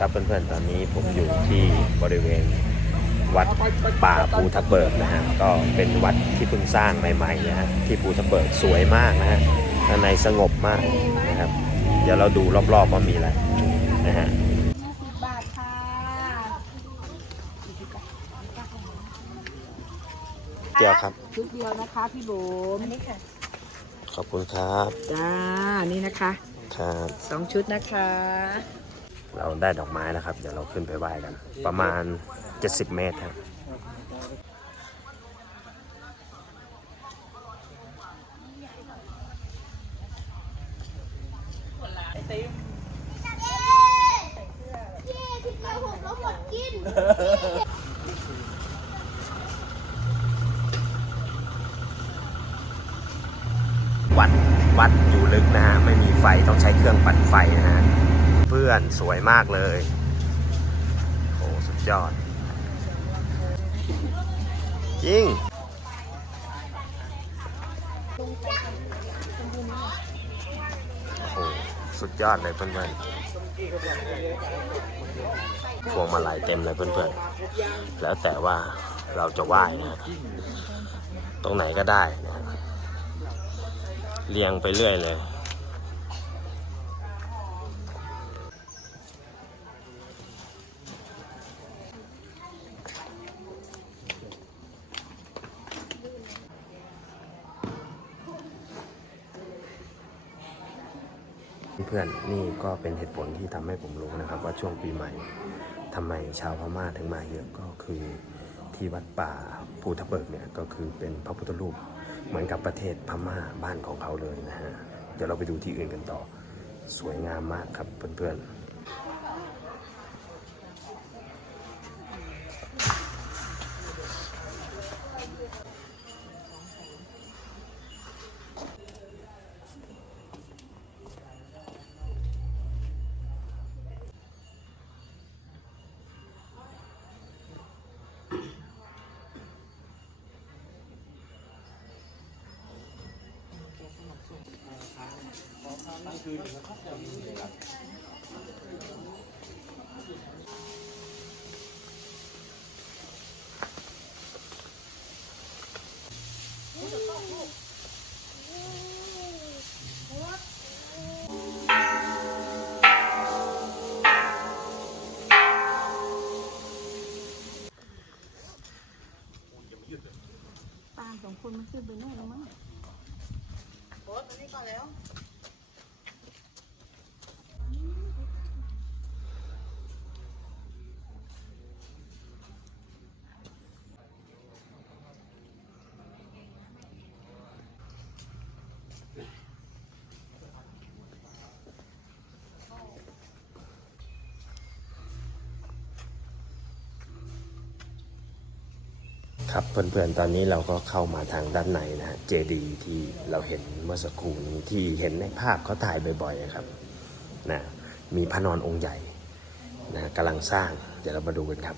ครับเพื่อนๆตอนนี้ผมอยู่ที่บริเวณวัดป่าภูทับเบิกนะฮะก็เป็นวัดที่เพิ่งสร้างใหม่ๆนะฮะที่ภูทับเบิกสวยมากนะฮะข้างในสงบมากนะครับ เดี๋ยวเราดูรอบๆว่ามีอะไรนะฮะสิบบาทค่ะเดียวครับชุดเดียวนะคะพี่บุ๋มอันนี้ค่ะขอบคุณครับ จ้า นี่นะคะ ครับสองชุดนะคะ เราได้ดอกไม้แล้วครับ เดี๋ยวเราขึ้นไปไหว้กัน ประมาณ 70 เมตรครับวัดวัดอยู่ลึกนะฮะ ไม่มีไฟต้องใช้เครื่องปั่นไฟนะฮะเพื่อนสวยมากเลย โอ้สุดยอด จริง โอ้โห สุดยอดเลยเพื่อนๆพวงมาลัยเต็มเลยเพื่อนๆ แล้วแต่ว่าเราจะไหว้นะตรงไหนก็ได้นะฮะเรียงไปเรื่อยเลย เพื่อนๆนี่ก็เป็นเหตุผลที่ทำให้ผมรู้นะครับ ว่าช่วงปีใหม่ทำไมชาวพม่าถึงมาเยอะก็คือที่วัดป่าภูทะเบิกเนี่ยก็คือเป็นพระพุทธรูปเหมือนกับประเทศพม่าบ้านของเขาเลยนะฮะเดี๋ยวเราไปดูที่อื่นกันต่อ สวยงามมากครับเพื่อนๆ ตามสองคนมันขึ้นไปนู่นแล้วมั้ง ครับเพื่อนๆตอนนี้เราก็เข้ามาทางด้านในนะฮะเจดีที่เราเห็นเมื่อสักครู่นี้ที่เห็นในภาพเขาถ่ายบ่อยๆนะครับนะมีพระนอนองค์ใหญ่นะกำลังสร้างเดี๋ยวเรามาดูกันครับ